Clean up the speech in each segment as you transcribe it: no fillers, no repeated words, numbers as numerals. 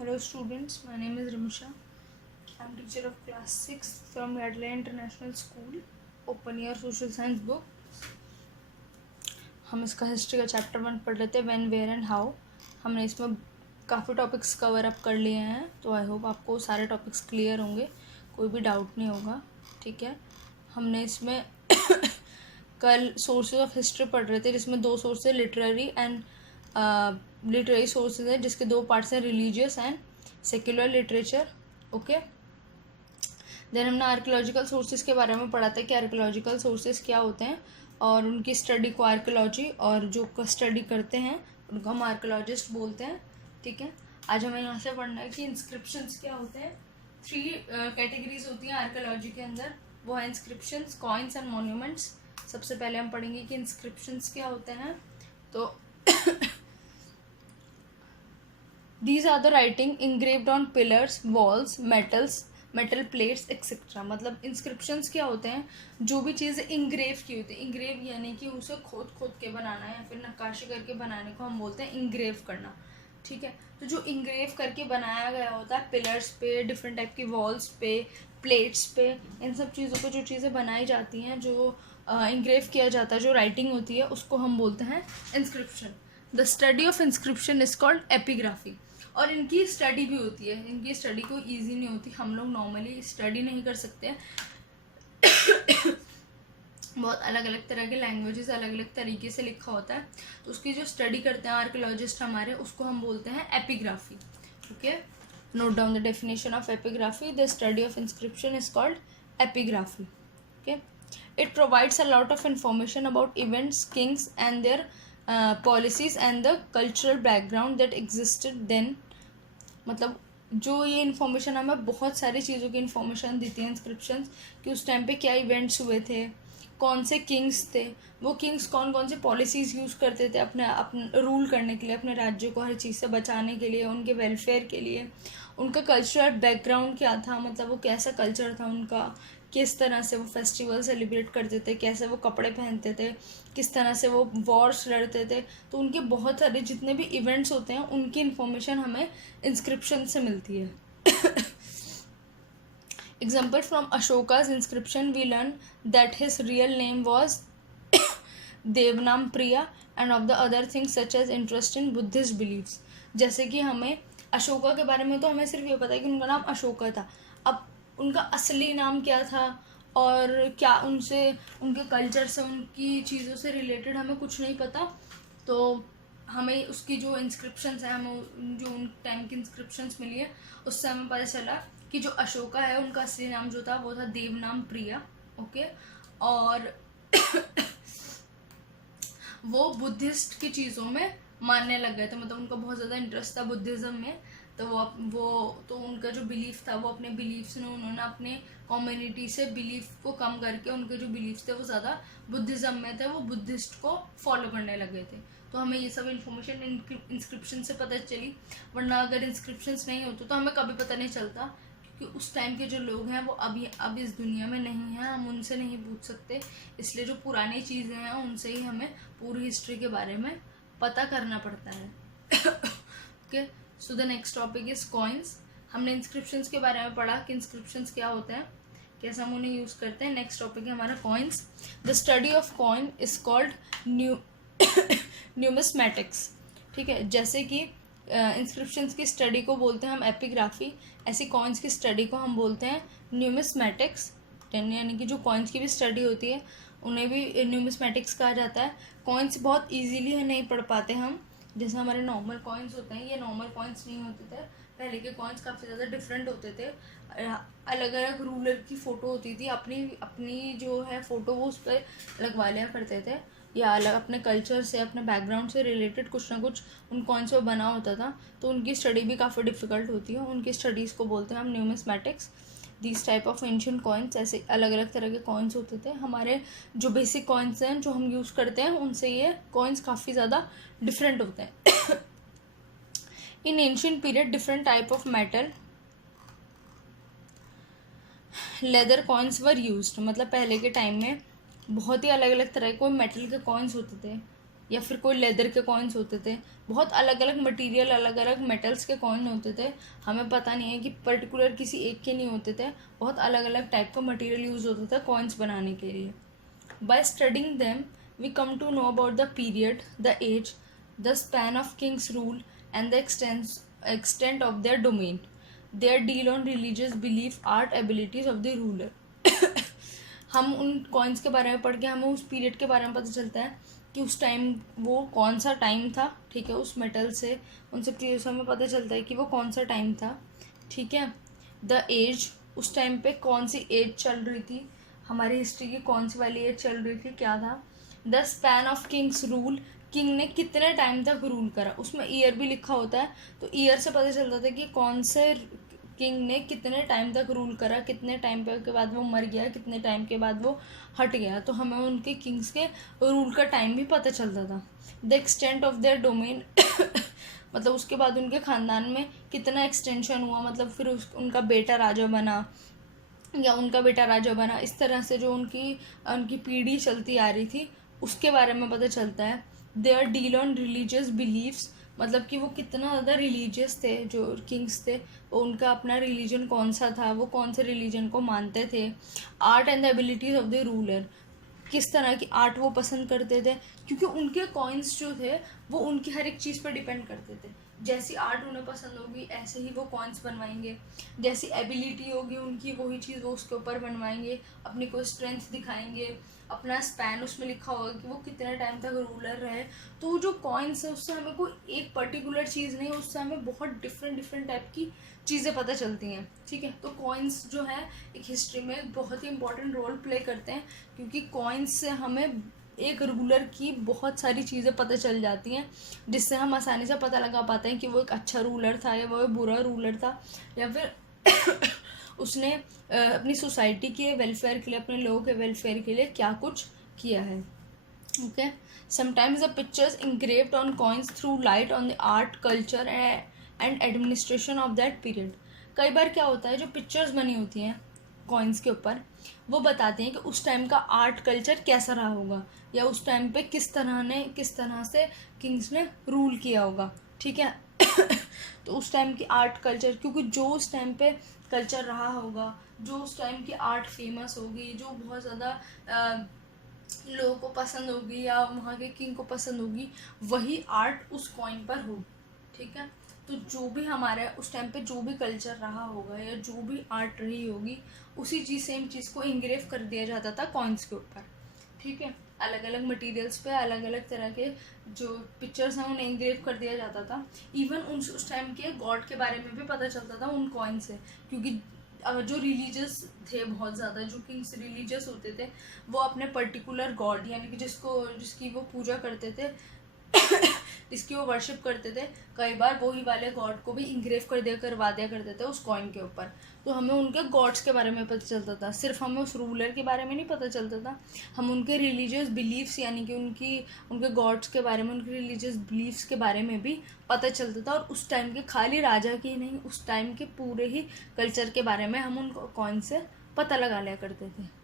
Hello students, my name is Rimisha. I am teacher of class 6 from Yardley International School. Open your social science book. हम इसका history का chapter 1 पढ़ रहे थे, when, where and how. हमने इसमें काफ़ी टॉपिक्स कवर अप कर लिए हैं, तो आई होप आपको सारे टॉपिक्स क्लियर होंगे, कोई भी डाउट नहीं होगा. ठीक है. हमने इसमें कल सोर्सेज ऑफ हिस्ट्री पढ़ रहे थे, जिसमें 2 sources literary and literary sources हैं, जिसके 2 पार्ट्स हैं, religious and secular literature. Okay. Then हमने आर्कियोलॉजिकल सोर्सेज के बारे में पढ़ा था कि आर्कियोलॉजिकल सोर्सेज क्या होते हैं और उनकी स्टडी को आर्कियोलॉजी, और जो स्टडी करते हैं उनको हम आर्कियोलॉजिस्ट बोलते हैं. ठीक है. आज हमें यहाँ से पढ़ना है कि इंस्क्रिप्शंस क्या होते हैं. 3 कैटेगरीज होती हैं आर्कियोलॉजी के अंदर, वो है इंस्क्रिप्शंस, कॉइन्स एंड मॉन्यूमेंट्स. सबसे पहले हम पढ़ेंगे कि इंस्क्रिप्शंस क्या होते हैं. तो These are the writing engraved on pillars, walls, metal plates etc. मतलब इंस्क्रिप्शंस क्या होते हैं, जो भी चीज़ें इंग्रेव की होती है. इंग्रेव यानी कि उसे खोद के बनाना या फिर नक्काशी करके बनाने को हम बोलते हैं इंग्रेव करना. ठीक है. तो जो इंग्रेव करके बनाया गया होता है पिलर्स पे, डिफरेंट टाइप की वॉल्स पे, प्लेट्स पे, इन सब चीज़ों पे जो चीज़ें बनाई जाती हैं, जो इंग्रेव किया जाता है, जो राइटिंग होती है, उसको हम बोलते हैं inscription. The study of inscription is called epigraphy. और इनकी स्टडी भी होती है. इनकी स्टडी कोई ईजी नहीं होती, हम लोग नॉर्मली स्टडी नहीं कर सकते हैं. बहुत अलग अलग तरह के लैंग्वेजेस अलग अलग तरीके से लिखा होता है, तो उसकी जो स्टडी करते हैं आर्कियोलॉजिस्ट हमारे, उसको हम बोलते हैं epigraphy. Okay. Note down the definition of epigraphy. The study of inscription is called epigraphy. Okay. It provides a lot of information about events, kings and their policies and the cultural background that existed then. मतलब जो ये information हमें बहुत सारी चीज़ों की information देती है इंस्क्रिप्शंस, कि उस टाइम पे क्या इवेंट्स हुए थे, कौन से किंग्स थे, वो किंग्स कौन कौन से पॉलिसीज़ यूज़ करते थे अपने रूल करने के लिए, अपने राज्य को हर चीज़ से बचाने के लिए, उनके वेलफेयर के लिए. उनका कल्चरल बैकग्राउंड क्या था, मतलब वो कैसा कल्चर था उनका, किस तरह से वो फेस्टिवल सेलिब्रेट करते थे, कैसे वो कपड़े पहनते थे, किस तरह से वो वॉर्स लड़ते थे. तो उनके बहुत सारे जितने भी इवेंट्स होते हैं, उनकी इन्फॉर्मेशन हमें इंस्क्रिप्शन से मिलती है. Example from Ashoka's inscription we learn that his real name was Devanam Priya and of the other things such as interest in Buddhist beliefs. जैसे कि हमें अशोका के बारे में तो हमें सिर्फ ये पता है कि उनका नाम अशोका था. अब उनका असली नाम क्या था और क्या उनसे, उनके कल्चर से, उनकी चीज़ों से रिलेटेड हमें कुछ नहीं पता. तो हमें उसकी जो इंस्क्रिप्शंस हैं, हमें जो उन टाइम की इंस्क्रिप्शंस मिली है, उससे हमें पता चला कि जो अशोका है, उनका असली नाम जो था वो था देवनाम प्रिया. ओके. और वो बुद्धिस्ट की चीज़ों में मानने लग गए थे, मतलब उनका बहुत ज़्यादा इंटरेस्ट था बुद्धिज़्म में. तो तो उनका जो बिलीफ था, वो अपने बिलीफ्स ने, उन्होंने अपने कम्युनिटी से बिलीफ को कम करके, उनके जो बिलीफ्स थे वो ज़्यादा बुद्धिज़्म में थे, वो बुद्धिस्ट को फॉलो करने लगे थे. तो हमें ये सब इन्फॉर्मेशन इंस्क्रिप्शन से पता चली, वरना अगर इंस्क्रिप्शंस नहीं होते तो हमें कभी पता नहीं चलता, क्योंकि उस टाइम के जो लोग हैं वो अब इस दुनिया में नहीं हैं, हम उनसे नहीं पूछ सकते. इसलिए जो पुरानी चीज़ें हैं उनसे ही हमें पूरी हिस्ट्री के बारे में पता करना पड़ता है. Okay. So the next topic is coins. हमने इंस्क्रिप्शंस के बारे में पढ़ा कि इंस्क्रिप्शंस क्या होते हैं, कैसे हम उन्हें यूज़ करते हैं. नेक्स्ट टॉपिक है हमारा coins. The study of coin is called numismatics. ठीक है. जैसे कि इंस्क्रिप्शंस की स्टडी को बोलते हैं हम एपिग्राफी, ऐसी कॉइन्स की स्टडी को हम बोलते हैं न्यूमिस्मैटिक्स. यानी कि जो कॉइन्स की भी स्टडी होती है उन्हें भी न्यूमिस्मैटिक्स कहा जाता है. कॉइन्स बहुत ईजीली नहीं पढ़ पाते हम, जैसे हमारे नॉर्मल कॉइन्स होते हैं, ये नॉर्मल कॉइन्स नहीं होते थे. पहले के कॉइन्स काफ़ी ज़्यादा डिफरेंट होते थे. अलग अलग रूलर की फ़ोटो होती थी, अपनी अपनी जो है फ़ोटो वो उस पर लगवा लिया करते थे, या अलग अपने कल्चर से, अपने बैकग्राउंड से रिलेटेड कुछ ना कुछ उन कॉइन्स पर बना होता था. तो उनकी स्टडी भी काफ़ी डिफ़िकल्ट होती है. उनकी स्टडीज़ को बोलते हैं हम numismatics. These type of ancient coins, ऐसे अलग अलग तरह के कॉइन्स होते थे. हमारे जो बेसिक कॉइन्स हैं जो हम यूज़ करते हैं, उनसे ये कॉइन्स काफ़ी ज़्यादा डिफरेंट होते हैं. इन ancient period different type of metal leather coins were used. मतलब पहले के टाइम में बहुत ही अलग अलग तरह के मेटल के कॉइन्स होते थे. या फिर कोई लेदर के कॉइन्स होते थे, बहुत अलग अलग मटेरियल, अलग अलग मेटल्स के कॉइन होते थे। हमें पता नहीं है कि पर्टिकुलर किसी एक के नहीं होते थे, बहुत अलग अलग टाइप का मटेरियल यूज़ होता था कॉइन्स बनाने के लिए। By studying them we come to know about the period, the age, the span of kings rule and the extent of their domain, their deal on religious belief, art, abilities of the ruler। हम उन coins के बारे में पढ़ के हमें उस period के बारे में पता चलता है कि उस टाइम वो कौन सा टाइम था, ठीक है, उस मेटल से, उन सब चीज़ों से हमें पता चलता है कि वो कौन सा टाइम था, ठीक है। द एज, उस टाइम पे कौन सी एज चल रही थी, हमारी हिस्ट्री की कौन सी वाली एज चल रही थी, क्या था। The span of kings rule, king ने कितने टाइम तक रूल करा, उसमें ईयर भी लिखा होता है, तो ईयर से पता चलता था कि कौन से किंग ने कितने टाइम तक रूल करा, कितने टाइम के बाद वो मर गया, कितने टाइम के बाद वो हट गया, तो हमें उनके किंग्स के रूल का टाइम भी पता चलता था। The extent of their domain मतलब उसके बाद उनके ख़ानदान में कितना एक्सटेंशन हुआ, मतलब फिर उनका बेटा राजा बना या उनका बेटा राजा बना, इस तरह से जो उनकी पीढ़ी चलती आ रही थी उसके बारे में पता चलता है। Their deal on religious beliefs, मतलब कि वो कितना ज़्यादा रिलीजियस थे, जो किंग्स थे वो उनका अपना रिलीजन कौन सा था, वो कौन से रिलीजन को मानते थे। Art and the abilities of the ruler, किस तरह की आर्ट वो पसंद करते थे, क्योंकि उनके कॉइन्स जो थे वो उनकी हर एक चीज़ पर डिपेंड करते थे। जैसी आर्ट उन्हें पसंद होगी ऐसे ही वो कॉइन्स बनवाएंगे, जैसी एबिलिटी होगी उनकी वही चीज़ वो उसके ऊपर बनवाएंगे, अपनी कोई स्ट्रेंथ दिखाएंगे, अपना स्पैन उसमें लिखा होगा कि वो कितने टाइम तक रूलर रहे। तो जो कॉइन्स है उससे हमें कोई एक पर्टिकुलर चीज़ नहीं, उससे हमें बहुत डिफरेंट टाइप की चीज़ें पता चलती हैं, ठीक है। तो कॉइन्स जो है एक हिस्ट्री में बहुत ही इंपॉर्टेंट रोल प्ले करते हैं, क्योंकि कॉइन्स से हमें एक रूलर की बहुत सारी चीज़ें पता चल जाती हैं, जिससे हम आसानी से पता लगा पाते हैं कि वो एक अच्छा रूलर था या वो एक बुरा रूलर था, या फिर उसने अपनी सोसाइटी के वेलफेयर के लिए, अपने लोगों के वेलफेयर के लिए क्या कुछ किया है। Okay, sometimes the pictures engraved on coins through light on the art, culture and administration of that period. कई बार क्या होता है, जो पिक्चर्स बनी होती हैं कॉइन्स के ऊपर वो बताते हैं कि उस टाइम का आर्ट कल्चर कैसा रहा होगा, या उस टाइम पे किस तरह से किंग्स ने रूल किया होगा, ठीक है। तो उस टाइम की आर्ट कल्चर, क्योंकि जो उस टाइम पे कल्चर रहा होगा, जो उस टाइम की आर्ट फेमस होगी, जो बहुत ज़्यादा लोगों को पसंद होगी या वहाँ के किंग को पसंद होगी, वही आर्ट उस कॉइन पर होगी, ठीक है। तो जो भी हमारे उस टाइम पे जो भी कल्चर रहा होगा या जो भी आर्ट रही होगी, उसी चीज़ सेम चीज़ को इंग्रेव कर दिया जाता था कॉइन्स के ऊपर, ठीक है। अलग अलग मटेरियल्स पे अलग अलग तरह के जो पिक्चर्स हैं उन्हें इंग्रेव कर दिया जाता था। इवन उस टाइम के गॉड के बारे में भी पता चलता था उन कॉइन से, क्योंकि जो रिलीजियस थे, बहुत ज़्यादा जो किंग्स रिलीजियस होते थे, वो अपने पर्टिकुलर गॉड यानी कि जिसकी वो पूजा करते थे जिसकी वो वर्शिप करते थे, कई बार वही वाले गॉड को भी इंग्रेव करवा दिया करते थे उस कॉइन के ऊपर। तो हमें उनके गॉड्स के बारे में पता चलता था, सिर्फ हमें उस रूलर के बारे में नहीं पता चलता था, हम उनके रिलीजियस बिलीव्स यानी कि उनके गॉड्स के बारे में, उनके रिलीजियस बिलीव्स के बारे में भी पता चलता था। और उस टाइम के खाली राजा की नहीं, उस टाइम के पूरे ही कल्चर के बारे में हम उन कॉइन से पता लगा लिया करते थे।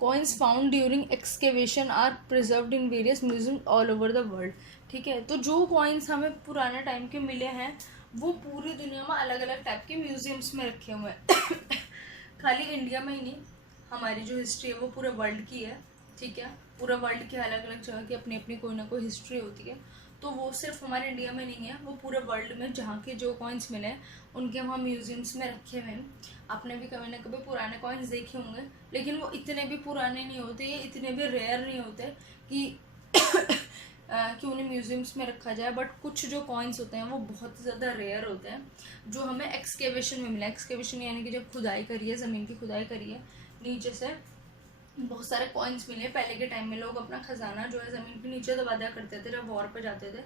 Coins found during excavation are preserved in various museum all over the world, ठीक है। तो जो कॉइन्स हमें पुराने टाइम के मिले हैं वो पूरी दुनिया में अलग अलग टाइप के म्यूजियम्स में रखे हुए हैं खाली इंडिया में ही नहीं, हमारी जो हिस्ट्री है वो पूरे वर्ल्ड की है, ठीक है। पूरे वर्ल्ड की अलग अलग जगह की अपनी अपनी कोई ना कोई हिस्ट्री होती है, तो वो सिर्फ हमारे इंडिया में नहीं है, वो पूरे वर्ल्ड में जहाँ के जो कॉइन्स मिले हैं उनके वहाँ म्यूजियम्स में रखे हुए हैं। आपने भी कभी ना कभी पुराने कॉइन्स देखे होंगे, लेकिन वो इतने भी पुराने नहीं होते, ये इतने भी रेयर नहीं होते कि उन्हें म्यूजियम्स में रखा जाए। बट कुछ जो कॉइन्स होते हैं वो बहुत ज़्यादा रेयर होते हैं, जो हमें एक्सकेवेशन में मिला। एक्सकेवेशन यानी कि जब खुदाई करी है, ज़मीन की खुदाई करी है, नीचे से बहुत सारे कॉइन्स मिले। पहले के टाइम में लोग अपना खजाना जो है ज़मीन के नीचे दबा दिया करते थे जब वॉर पे जाते थे,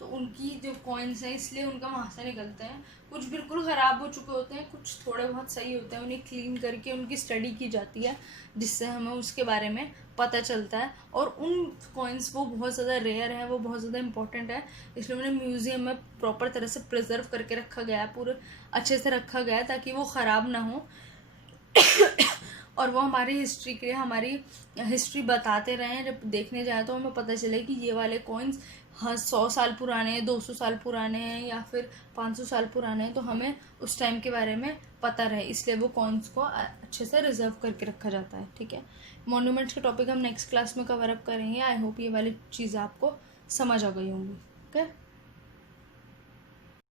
तो उनकी जो कॉइन्स हैं इसलिए उनका वहाँ से निकलते हैं। कुछ बिल्कुल ख़राब हो चुके होते हैं, कुछ थोड़े बहुत सही होते हैं, उन्हें क्लीन करके उनकी स्टडी की जाती है, जिससे हमें उसके बारे में पता चलता है। और उन कॉइन्स वो बहुत ज़्यादा रेयर है, वो बहुत ज़्यादा इंपॉर्टेंट है, इसलिए उन्हें म्यूज़ियम में प्रॉपर तरह से प्रिजर्व करके रखा गया है, पूरे अच्छे से रखा गया है ताकि वो ख़राब ना हो और वो हमारी हिस्ट्री के लिए हमारी हिस्ट्री बताते रहें। जब देखने जाए तो हमें पता चले कि ये वाले कॉइन्स 100 साल पुराने हैं, 200 साल पुराने हैं या फिर 500 साल पुराने हैं, तो हमें उस टाइम के बारे में पता रहे, इसलिए वो कॉइन्स को अच्छे से रिजर्व करके रखा जाता है। ठीक है, मॉन्यूमेंट्स के टॉपिक हम नेक्स्ट क्लास में कवर अप करेंगे। आई होप ये वाली चीज़ें आपको समझ आ गई होंगी। ओके।